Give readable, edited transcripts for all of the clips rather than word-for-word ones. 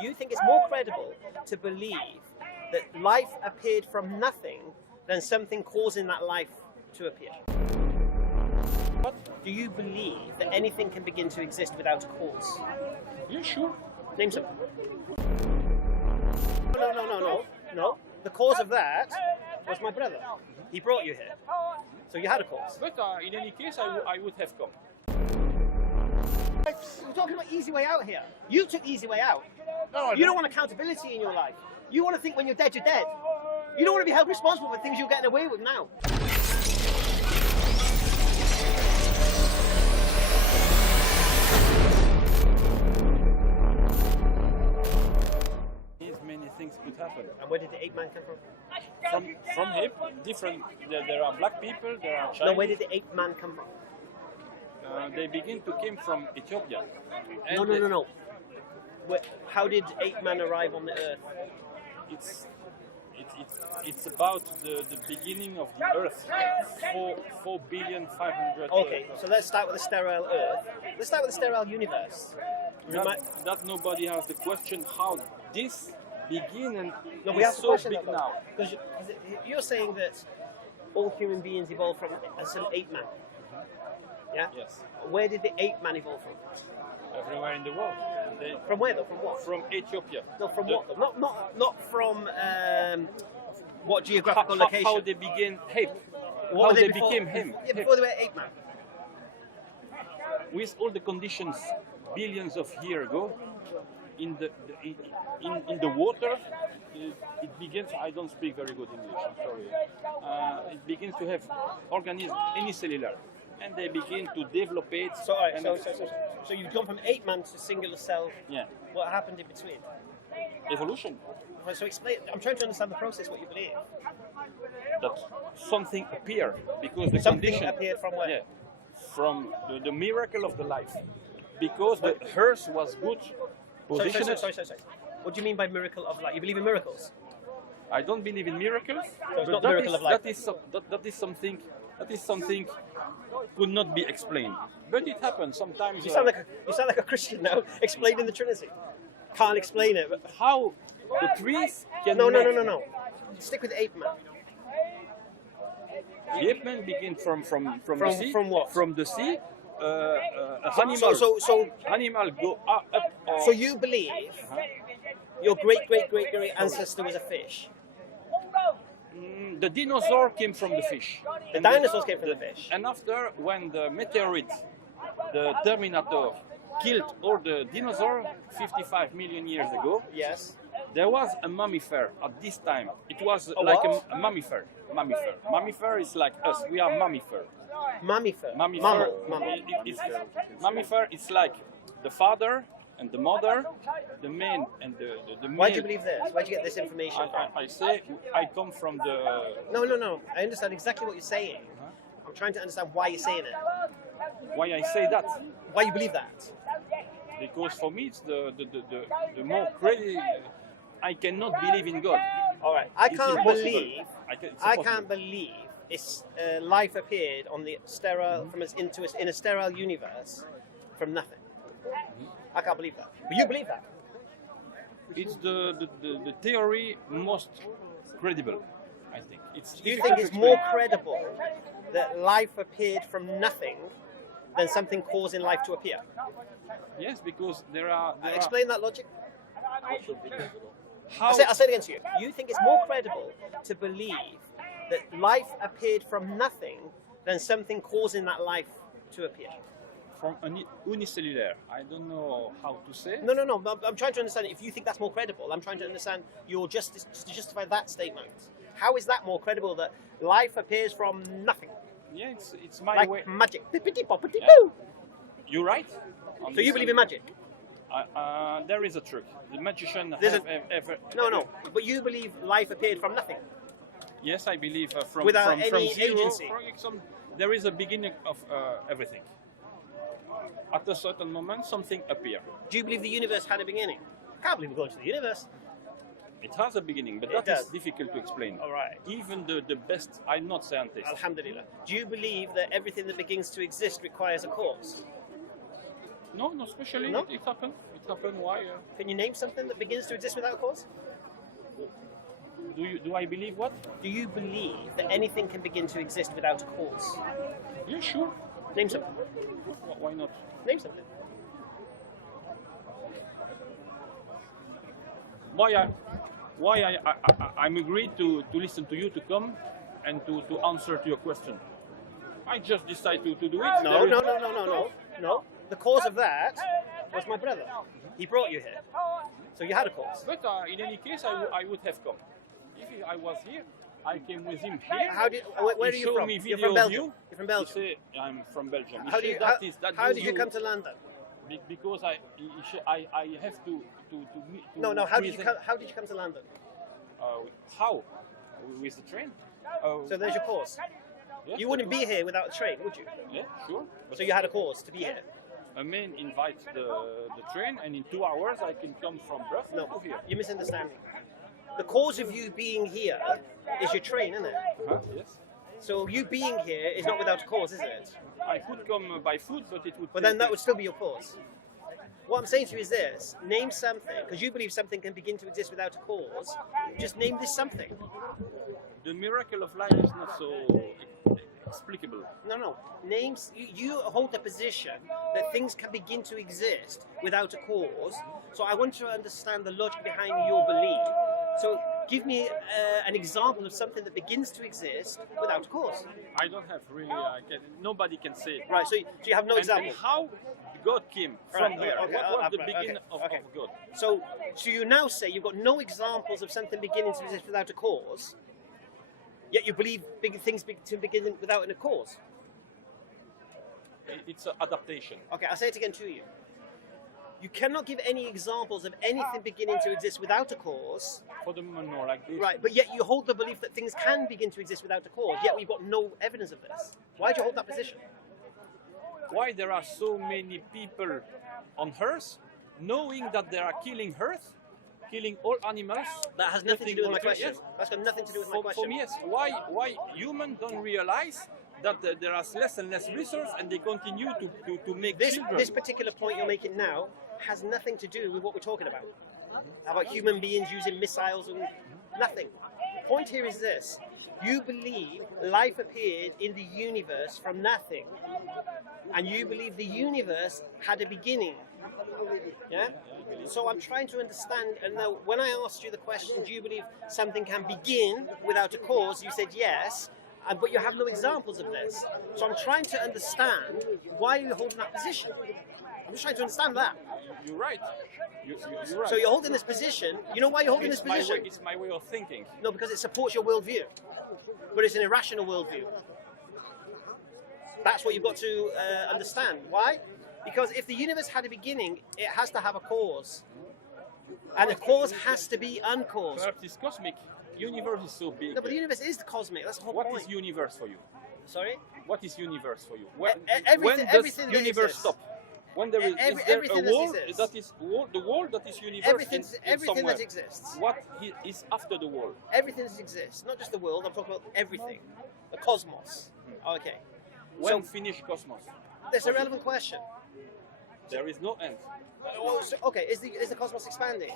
You think it's more credible to believe that life appeared from nothing than something causing that life to appear? Do you believe that anything can begin to exist without a cause? Yeah, sure. Name some. No. The cause of that was my brother. He brought you here. So you had a cause. But in any case, I would have come. We're talking about easy way out here. You took the easy way out. No, you don't want accountability in your life. You want to think when you're dead, you're dead. You don't want to be held responsible for things you're getting away with now. Many things could happen. And where did the ape man come from? From him, different. There are black people. There are Chinese. No, where did the ape man come from? They begin to come from Ethiopia. No. How did ape man arrive on the earth? It's about the beginning of the earth. 4,500,000,000. Okay, so let's start with the sterile earth. Let's start with the sterile universe. That nobody has the question how this begin and no, we have so big now. Because you're saying that all human beings evolved from some ape man. Yeah? Yes. Where did the ape man evolve from? Everywhere in the world. From where though? From what? From Ethiopia. No, from what though? Not from what geographical location? How they began ape. How they became him. Yeah, before they were ape man. With all the conditions billions of years ago, in the water, it begins. I don't speak very good English. I'm sorry. It begins to have organisms unicellular, and they begin to develop it. So you've gone from ape man to singular cell. Yeah. What happened in between? Evolution. So explain. I'm trying to understand the process. What you believe? That something appeared because the something condition appeared from where? Yeah, from the miracle of the life, because the earth was good. Sorry. What do you mean by miracle of life? You believe in miracles? I don't believe in miracles. So it's not miracle of life. That is something could not be explained. But it happens sometimes. You sound like a Christian now, explaining the Trinity. Can't explain it. But how the trees can No. Stick with ape man. The ape man begin from the sea. From what? From the sea. Animal go up. So you believe your great ancestor was a fish? The dinosaur came from the fish. The dinosaurs came from the fish. And after, when the meteorite, the Terminator, killed all the dinosaurs 55 million years ago, yes, there was a mammifer at this time. It was a mammifer. Mammifer is like us. We are mammifer. Mammifer. Mammifer is like the father and the mother, the man and the male. Why do you believe this? Why do you get this information? I say I come from the... No. I understand exactly what you're saying. I'm trying to understand why you're saying it. Why I say that? Why you believe that? Because for me it's the more crazy. I cannot believe in God. All right. I can't believe life appeared on the sterile in a sterile universe from nothing. I can't believe that. But you believe that. It's the theory most credible, I think. You think it's more credible that life appeared from nothing than something causing life to appear? Yes, because there are explain that logic. I'll say it again to you. You think it's more credible to believe that life appeared from nothing than something causing that life to appear? From unicellular. I don't know how to say. No. I'm trying to understand if you think that's more credible. I'm trying to understand your justice to justify that statement. How is that more credible that life appears from nothing? Yeah, it's my like way. Magic. Yeah. You're right. So you believe in magic? There is a trick. The magician ever. No. But you believe life appeared from nothing? Yes, I believe without any from zero, agency. There is a beginning of everything. At a certain moment, something appears. Do you believe the universe had a beginning? I can't believe we're going to the universe. It has a beginning, but that is difficult to explain. All right. Even the best, I'm not scientist. Alhamdulillah. Do you believe that everything that begins to exist requires a cause? No, especially. No? It happened. It happened? Why? Can you name something that begins to exist without a cause? Do I believe what? Do you believe that anything can begin to exist without a cause? Yeah, sure. Name something. Why not? Name something. I'm agreed to listen to you to come and to answer to your question. I just decided to do it. No. The cause of that was my brother. He brought you here. So you had a cause. But in any case, I would have come. If I was here, I came with him here. Where are you from? You're from Belgium. You're from Belgium. I'm from Belgium. How did you come to London? Because I have to meet. No. How did you come to London? How? With the train. So there's your cause. Yes, you wouldn't be here without a train, would you? Yeah, sure. So you had a cause to be here. A man invites the train, and in 2 hours I can come from Brussels to here. You're misunderstanding. The cause of you being here is your train, isn't it? Yes. So you being here is not without a cause, is it? I could come by foot, but it would. But then that would still be your cause. What I'm saying to you is this: name something, because you believe something can begin to exist without a cause. Just name this something. The miracle of life is not so explicable. No. Names. You hold the position that things can begin to exist without a cause. So I want to understand the logic behind your belief. So give me an example of something that begins to exist without a cause. I don't have really. Nobody can say. Right. So you have no example. And how God came from here? Okay, what was the beginning of God? So you now say you've got no examples of something beginning to exist without a cause. Yet you believe things to begin without a cause. It's an adaptation. Okay, I'll say it again to you. You cannot give any examples of anything beginning to exist without a cause. For the moment, no, like this. Right, but yet you hold the belief that things can begin to exist without a cause, yet we've got no evidence of this. Why do you hold that position? Why there are so many people on Earth, knowing that they are killing Earth, killing all animals? That has nothing to do with my question. Yes. That's got nothing to do with my question. For me, yes. Why humans don't realize that there are less and less resources and they continue to make children? This particular point you're making now has nothing to do with what we're talking about. About human beings using missiles and nothing. The point here is this. You believe life appeared in the universe from nothing. And you believe the universe had a beginning. Yeah? So I'm trying to understand, and now when I asked you the question, do you believe something can begin without a cause, you said yes, but you have no examples of this. So I'm trying to understand why you're holding that position. I'm just trying to understand that. You're right. You're right. So you're holding this position. You know why you're holding this position? It's my way of thinking. No, because it supports your worldview. But it's an irrational worldview. That's what you've got to understand. Why? Because if the universe had a beginning, it has to have a cause. And the cause has to be uncaused. Perhaps it's cosmic. Universe is so big. No, but the universe is the cosmic. That's the whole point. What is universe for you? Sorry? What is universe for you? When does universe stop? When there is there a world that is the world that is universe everything that exists. What is after the world? Everything that exists, not just the world. I'm talking about everything, the cosmos. Okay. When finish cosmos? That's a relevant question. There is no end. Okay, is the cosmos expanding?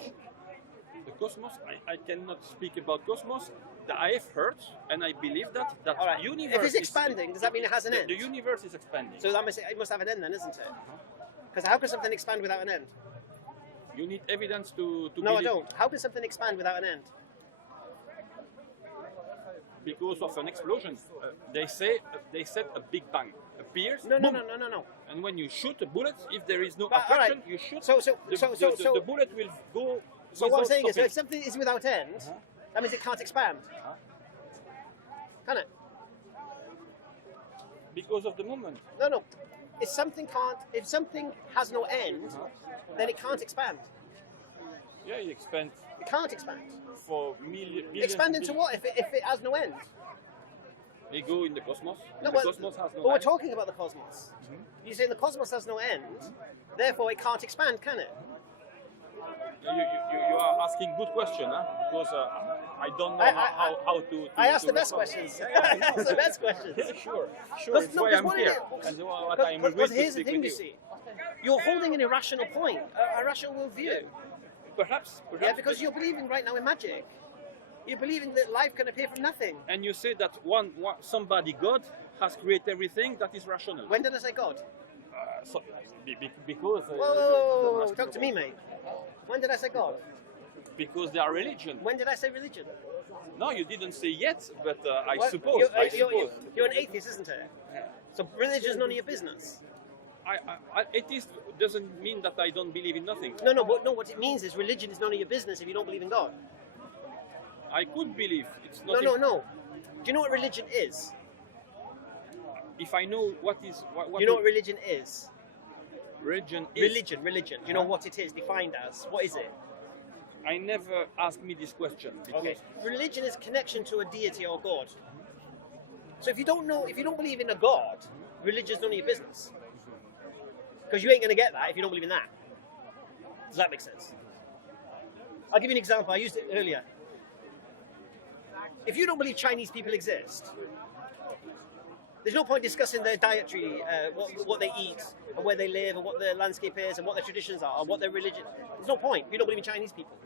The cosmos, I cannot speak about cosmos. I have heard and I believe that right. Universe. If it's expanding, does that mean it has an end? The universe is expanding. So that it must have an end then, isn't it? Because how can something expand without an end? You need evidence to No, believe. I don't. How can something expand without an end? Because of an explosion. They said a big bang appears. No. And when you shoot a bullet, if there is no But, attraction, right. you shoot. So the bullet will go. So what I'm saying is, if something is without end, that means it can't expand. Can it? Because of the moment. No. If something has no end, then it can't expand. Yeah, it expands. It can't expand. For millions. Expand into what if it has no end? They go in the cosmos. No, the cosmos has no but we're end. talking about the cosmos. You're saying the cosmos has no end, therefore it can't expand, can it? You are asking good question, huh? Because I don't know how to I ask the best questions. I ask the best questions. Sure. That's No, why I'm here. Because here's the thing, you see. You're holding an irrational point, a rational view. Perhaps. Yeah, because you're believing right now in magic. You're believing that life can appear from nothing. And you say that somebody, God, has created everything that is rational. When did I say God? Because... Whoa, talk to me, mate. When did I say God? Because they are religion. When did I say religion? No, you didn't say yet, but I Well, suppose. You're an atheist, isn't it? Yeah. So religion is none of your business. Atheist doesn't mean that I don't believe in nothing. No, what it means is religion is none of your business if you don't believe in God. I could believe. It's not. No. Do you know what religion is? If I know what is... What you know what religion is? Religion is... Religion. Do you know what it is defined as? What is it? I never asked me this question. Okay. Religion is connection to a deity or God. So if you don't believe in a God, religion is none of your business. Because you ain't going to get that if you don't believe in that. Does that make sense? I'll give you an example. I used it earlier. If you don't believe Chinese people exist, there's no point discussing their dietary, what they eat, and where they live, and what their landscape is, and what their traditions are, and what their religion. There's no point if you don't believe in Chinese people.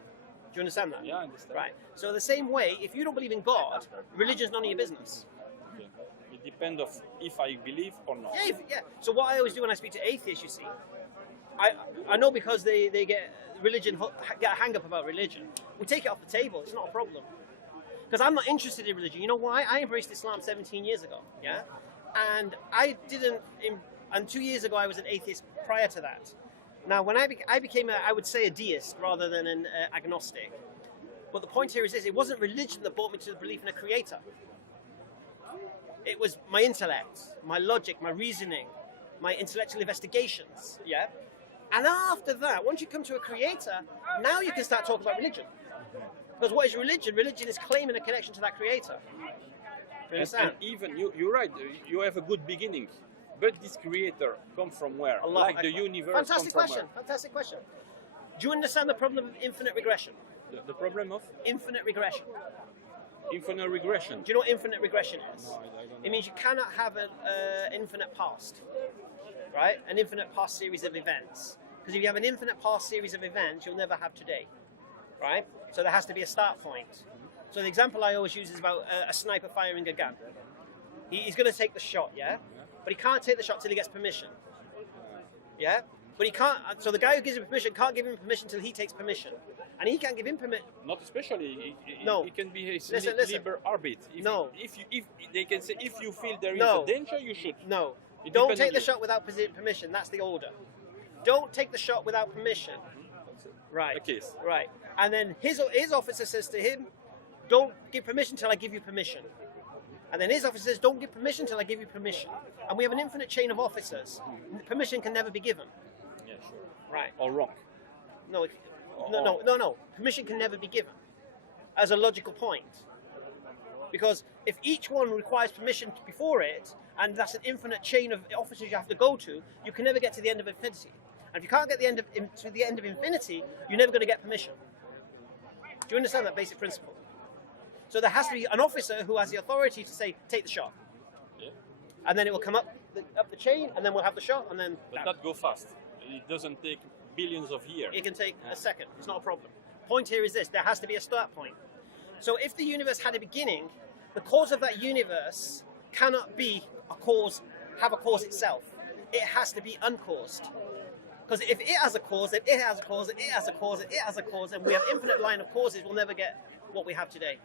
Do you understand that? Yeah, I understand. Right. So the same way, if you don't believe in God, religion is none of your business. Okay. It depends of if I believe or not. Yeah. So what I always do when I speak to atheists, you see, I know because they get religion, get a hang up about religion. We take it off the table. It's not a problem. Because I'm not interested in religion. You know why? I embraced Islam 17 years ago. Yeah. And I didn't. And 2 years ago, I was an atheist prior to that. Now, when I became, I would say, a deist rather than an agnostic. But the point here is this: it wasn't religion that brought me to the belief in a creator. It was my intellect, my logic, my reasoning, my intellectual investigations. Yeah. And after that, once you come to a creator, now you can start talking about religion. Because what is religion? Religion is claiming a connection to that creator. And even you're right. You have a good beginning. But this creator come from where? Allah like the universe. Fantastic question. Fantastic question. Do you understand the problem of infinite regression? The problem of infinite regression. Infinite regression. Do you know what infinite regression is? No, I don't know. It means you cannot have an infinite past, right? An infinite past series of events. Because if you have an infinite past series of events, you'll never have today, right? So there has to be a start point. So the example I always use is about a sniper firing a gun. He's going to take the shot, yeah? But he can't take the shot till he gets permission. Yeah? But he can't, so the guy who gives him permission can't give him permission till he takes permission. And he can't give him permission. Not especially. No. It can be his liber arbit. No. If they can say, if you feel there is a danger, you should. No. Don't take the shot without permission. That's the order. Don't take the shot without permission. Right. The case. Right. And then his officer says to him, don't give permission till I give you permission. And then his officer says, don't give permission till I give you permission. And we have an infinite chain of officers. Permission can never be given. Yeah, sure. Right. Or wrong. No. Permission can never be given as a logical point. Because if each one requires permission before it, and that's an infinite chain of officers you have to go to, you can never get to the end of infinity. And if you can't get to the end of infinity, you're never going to get permission. Do you understand that basic principle? So there has to be an officer who has the authority to say, take the shot. Yeah. And then it will come up the chain, and then we'll have the shot, and then... But that go fast. It doesn't take billions of years. It can take a second. It's not a problem. Point here is this. There has to be a start point. So if the universe had a beginning, the cause of that universe cannot be have a cause itself. It has to be uncaused. Because if it has a cause, then it has a cause, and it has a cause, and it has a cause, and we have infinite line of causes, we'll never get what we have today.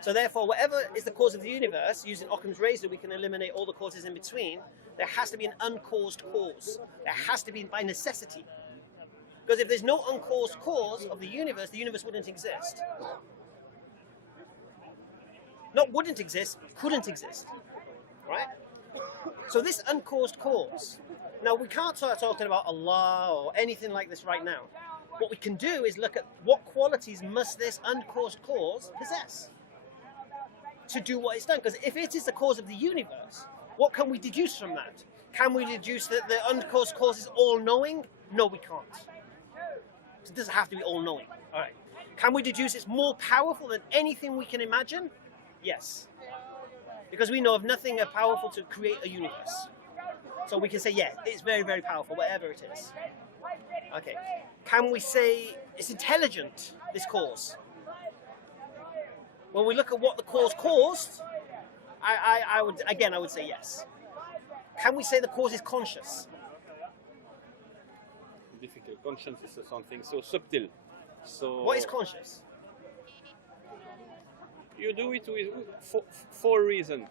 So therefore, whatever is the cause of the universe, using Occam's razor, we can eliminate all the causes in between. There has to be an uncaused cause. There has to be by necessity. Because if there's no uncaused cause of the universe wouldn't exist. Not wouldn't exist, couldn't exist. Right? So this uncaused cause. Now, we can't start talking about Allah or anything like this right now. What we can do is look at what qualities must this uncaused cause possess to do what it's done. Because if it is the cause of the universe, what can we deduce from that? Can we deduce that the uncaused cause is all-knowing? No, we can't. So it doesn't have to be all-knowing. All right. Can we deduce it's more powerful than anything we can imagine? Yes. Because we know of nothing powerful to create a universe. So we can say, yeah, it's very, very powerful, whatever it is. Okay. Can we say it's intelligent, this cause? When we look at what the cause caused, I would say yes. Can we say the cause is conscious? Difficult. Conscience is something so subtle. So what is conscious? You do it for reason.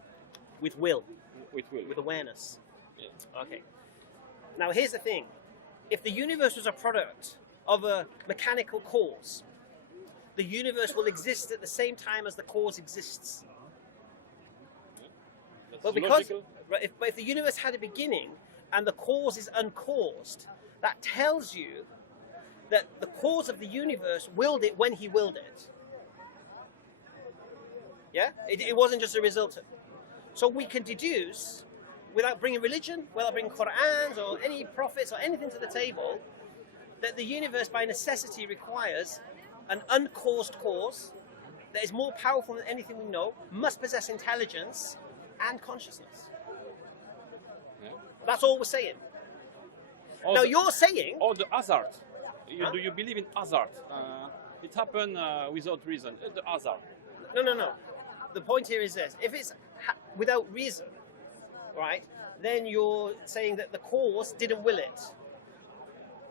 With will. With will. With awareness. Yeah. Okay. Now here's the thing. If the universe was a product of a mechanical cause, the universe will exist at the same time as the cause exists. But because, if the universe had a beginning and the cause is uncaused, that tells you that the cause of the universe willed it when he willed it. Yeah? It wasn't just a result of... So we can deduce, without bringing religion, without bringing Qur'ans or any prophets or anything to the table, that the universe by necessity requires an uncaused cause that is more powerful than anything we know, must possess intelligence and consciousness. Yeah. That's all we're saying. Now you're saying... Or the hazard. Do you believe in hazard? It happened without reason. The hazard. No. The point here is this. If it's without reason, right, then you're saying that the cause didn't will it.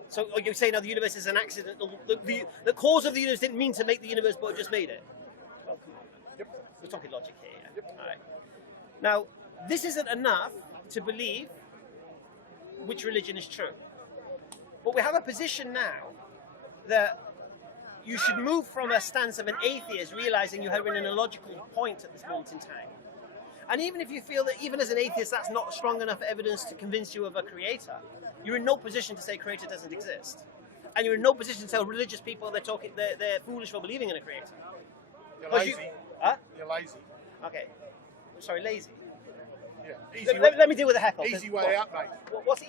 So you're saying now the universe is an accident. The cause of the universe didn't mean to make the universe, but it just made it. Well, come on. Yep. We're talking logic here. Yeah? Yep. All right. Now, this isn't enough to believe which religion is true. But we have a position now that you should move from a stance of an atheist, realizing you are in an illogical point at this moment in time. And even if you feel that even as an atheist that's not strong enough evidence to convince you of a creator, you're in no position to say creator doesn't exist. And you're in no position to tell religious people they're foolish for believing in a creator. You're lazy. Huh? You're lazy. Okay. Sorry, lazy. Yeah. Easy let me deal with the heckle. Easy way out, mate. What's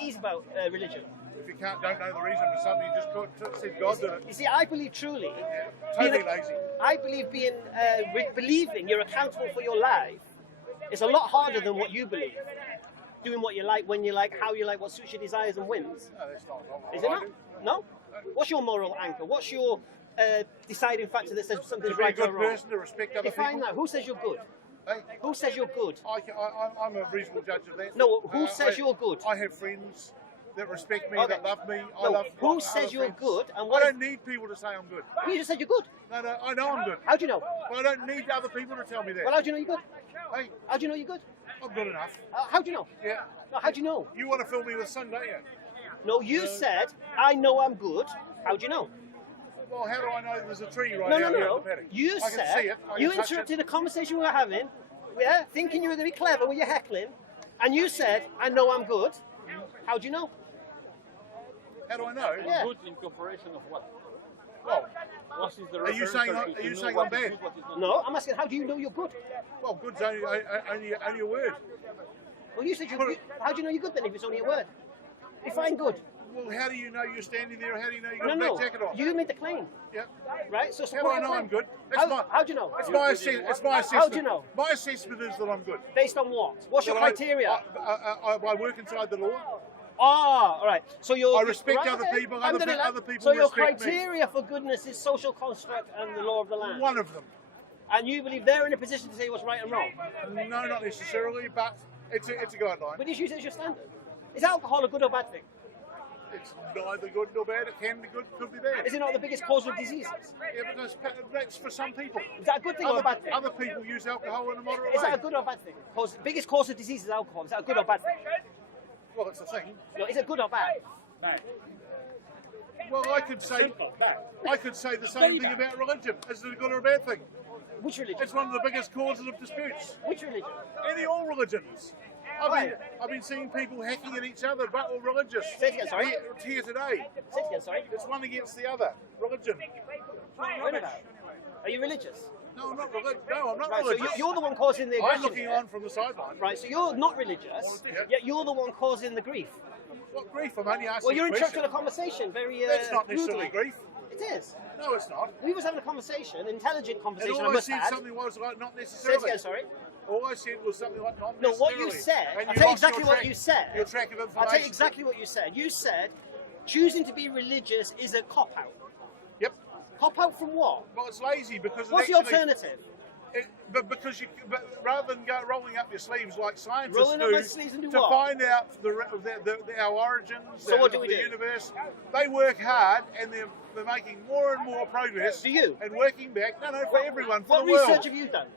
easy about religion? If you don't know the reason for something, you just said God did it. You see, I believe truly. Totally lazy. I believe believing you're accountable for your life is a lot harder than what you believe. Doing what you like, when you like, how you like, what suits your desires and whims. No, that's not wrong. Is it not? No? What's your moral anchor? What's your deciding factor that says something's right or wrong? To be a good person, to respect other people. Define that. Who says you're good? Hey? Who says you're good? I'm a reasonable judge of that. No, who says you're good? I have friends that respect me, Okay. that love me. Who says you're good? And I don't need people to say I'm good. You just said you're good. No, I know I'm good. How do you know? But I don't need other people to tell me that. Well, how do you know you're good? Hey, how do you know you're good? I'm good enough. How do you know? Yeah. No, how do you know? You want to fill me with sun, don't you? No, you said, I know I'm good. How do you know? Well, how do I know there's a tree right out here in the paddock? You I can said, see it. you interrupted a conversation we were having, thinking you were going to be clever with your heckling, and you said, I know I'm good. How do you know? How do I know? Yeah. Good in comparison of what? Well, what is the are you saying I'm bad? No, I'm asking, how do you know you're good? Well, good's only a word. Well, you said you're good. How do you know you're good then if it's only a word? Define good. Well, how do you know you're standing there? How do you know you've got a black jacket on? You made the claim. Yeah. Right? So how do I know I'm good? How do you know? It's my assessment. How do you know? My assessment is that I'm good. Based on what? What's your criteria? I work inside the law. Ah, all right. So I respect other people. Other people so your respect criteria for goodness is social construct and the law of the land. One of them. And you believe they're in a position to say what's right and wrong? No, not necessarily, but it's a guideline. But you use it as your standard. Is alcohol a good or bad thing? It's neither good nor bad. It can be good, could be bad. Is it not the biggest cause of diseases? Yeah, but that's for some people. Is that a good thing or a bad thing? Other people use alcohol in a moderate way. Is that a good or bad thing? Biggest cause of disease is alcohol. Is that a good or bad thing? Well, it's a thing. No, is it good or bad? Bad. Well, I could say the same thing about religion. Is it a good or a bad thing? Which religion? It's one of the biggest causes of disputes. Which religion? All religions. I've been seeing people hacking at each other, but all religious. Say it again, sorry. Here today. Say it again, sorry. It's one against the other. Religion. Are you religious? No, I'm not religious. No, I'm not right, religious. So you're the one causing the aggression. I'm looking on from the sideline. Right, so you're not religious, yet you're the one causing the grief. What grief? I'm only asking. Well, you're a interrupting question. a conversation very That's not necessarily rudely. grief. It is. No, it's not. We was having a conversation, intelligent And conversation, I all I must said add. something was like not Say it necessarily. again, sorry. All I said was something like not No, necessarily. what you said, And I'll you tell you lost your exactly what track- you said. Your track of information. I'll tell you exactly what you said. You said choosing to be religious is a cop-out. Yep. Cop-out from what? Well, it's lazy because it What's the actually, alternative? but because but rather than go rolling up your sleeves like scientists Rolling up do my sleeves and do to what? find out our origins, So what do of we the do? universe, they work hard and they're making more and more progress. Do you? And working back. No, for everyone, for What the research world. have you done?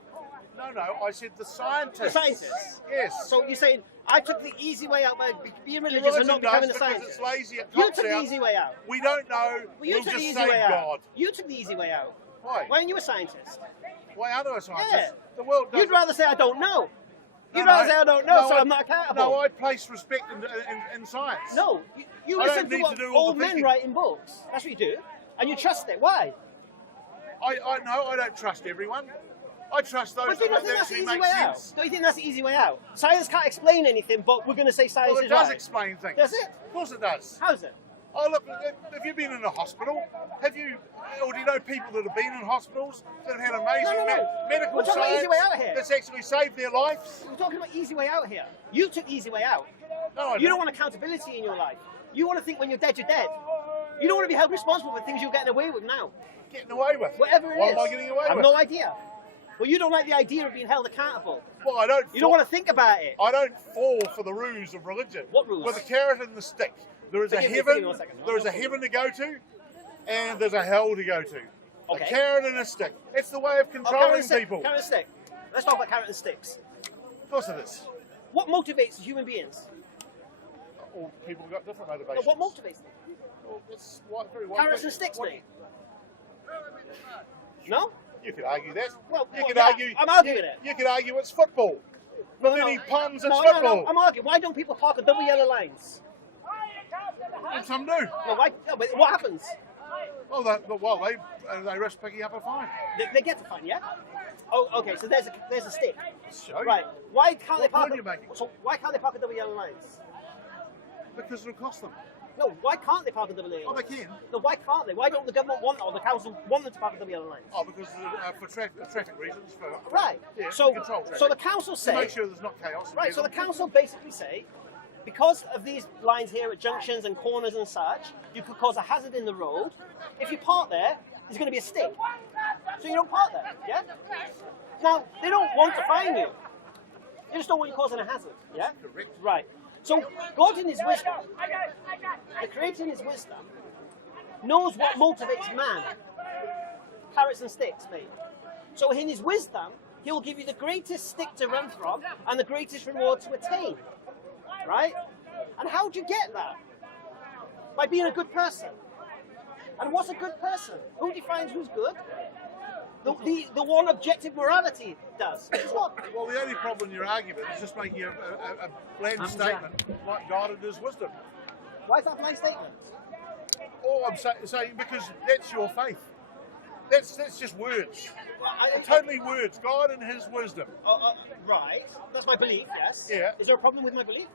No, I said the scientists. The scientists? Yes. So you're saying, I took the easy way out by being religious Religion and not does becoming a because scientist. it's lazy, it You cops took the out. easy way out. We don't know. Well, you we'll took the just easy say way out. God. You took the easy way out. Why? Why aren't you a scientist? Why aren't I a scientist? Yeah. The world doesn't. You'd rather say I don't know. No, You'd rather no. say I don't know, No, so I- I'm not accountable. No, I place respect in science. No, you I listen don't to need what to do all old the men thinking. write in books. That's what you do. And you trust it. Why? I don't trust everyone. I trust those But do you not that think that's the actually easy make way sense. out? Don't you think that's the easy way out? Science can't explain anything, but we're going to say science Well, it is does right. explain things. Does it? Of course it does. How's it? Oh, look, have you been in a hospital? Or do you know people that have been in hospitals that have had amazing No. medical We're talking about science easy way out here. that's actually saved their lives? We're talking about easy way out here. You took the easy way out. No, I You don't want accountability in your life. You want to think when you're dead, you're dead. You don't want to be held responsible for things you're getting away with now. getting away with. Whatever it is. What am I getting away I have with? no idea. Well, you don't like the idea of being held accountable. Well, I don't. You don't want to think about it. I don't fall for the rules of religion. What rules? With a carrot and the stick. There is Forgive a me heaven. 1 second. There is a heaven to go to, and there's a hell to go to. Okay. A carrot and a stick. It's the way of Oh, carrot controlling and stick. people. Carrot and stick. Let's talk about carrot and sticks. Of course it is. What motivates human beings? All people got different No, motivations. what motivates them? Well, it's very wide Carrots question. and sticks, What- mate. No? You could argue that. Well, you well, could yeah, argue. I'm arguing it. You could argue it's football. No, Many puns, it's no, football. I'm arguing. Why don't people park on double yellow lines? And some do. No, why? No, but what happens? Well, they risk picking up a fine. They get to fine, yeah? Oh, okay. So there's a stick. So, Right. Why can't they What park? point are you making? So why can't they park on double yellow lines? Because it'll cost them. No, why can't they park on double yellow Oh, lines? they can. No, why can't they? Why don't the government want or the council want them to park on double yellow lines? Oh, because for traffic reasons. For, Right. Yeah, So, to control traffic. so the council to say. make sure there's not chaos. and Right, so the chaos. council basically say, because of these lines here at junctions and corners and such, you could cause a hazard in the road. If you park there, there's going to be a stick. So you don't park there, yeah? Now, they don't want to fine you. They just don't want you causing a hazard, yeah? Correct. Right. So God in his wisdom, the creator in his wisdom, knows what motivates man. Carrots and sticks, mate. So in his wisdom, he'll give you the greatest stick to run from and the greatest reward to attain. Right? And how do you get that? By being a good person. And what's a good person? Who defines who's good? The one objective morality does. It's not. Well, the only problem in your argument is just making a bland statement like God and his wisdom. Why is that my statement? All I'm saying because that's your faith. That's just words. Totally words. God and his wisdom. Right. That's my belief, yes. Yeah. Is there a problem with my belief?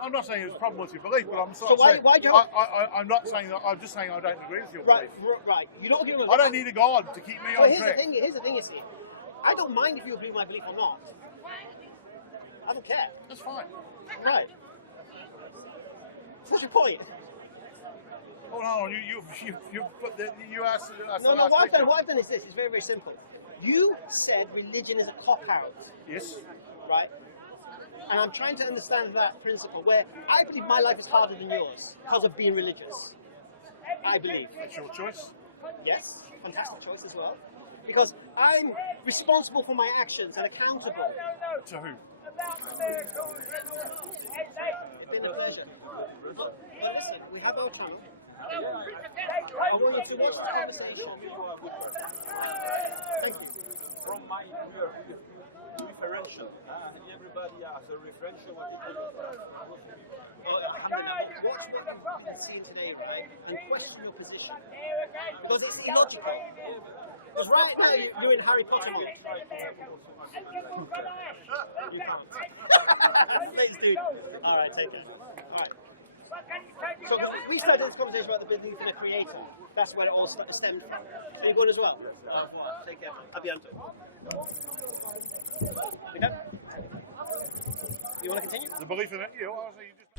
I'm not saying there's a problem with your belief, but I'm So why do you I'm not saying that. I'm just saying I don't agree with your Right, belief. right. You don't agree with I don't need a God to keep me So on here's track. the thing, you see. I don't mind if you agree with my belief or not. I don't care. That's fine. Right. What's your point? Hold on, you put that. You asked. No, what I've done is this. It's very, very simple. You said religion is a cop-out. Yes. Right? And I'm trying to understand that principle where I believe my life is harder than yours because of being religious. I believe. That's your choice. Yes, fantastic choice as well. Because I'm responsible for my actions and accountable. To who? It's been a pleasure. Well, listen, we have our channel. I want you to watch the conversation. Thank you. From my referential, everybody has a referential. Watch what you've been seeing today, right? And question your position. Because it's illogical. Because right now you're in Harry Potter mode. You can't. Thanks, dude. Alright, take care. Alright. So we started this conversation about the belief in a creator. That's where it all stemmed from. Are you going as well? Take care. Abianto. We done? You want to continue? The belief in it, yeah. Well, you just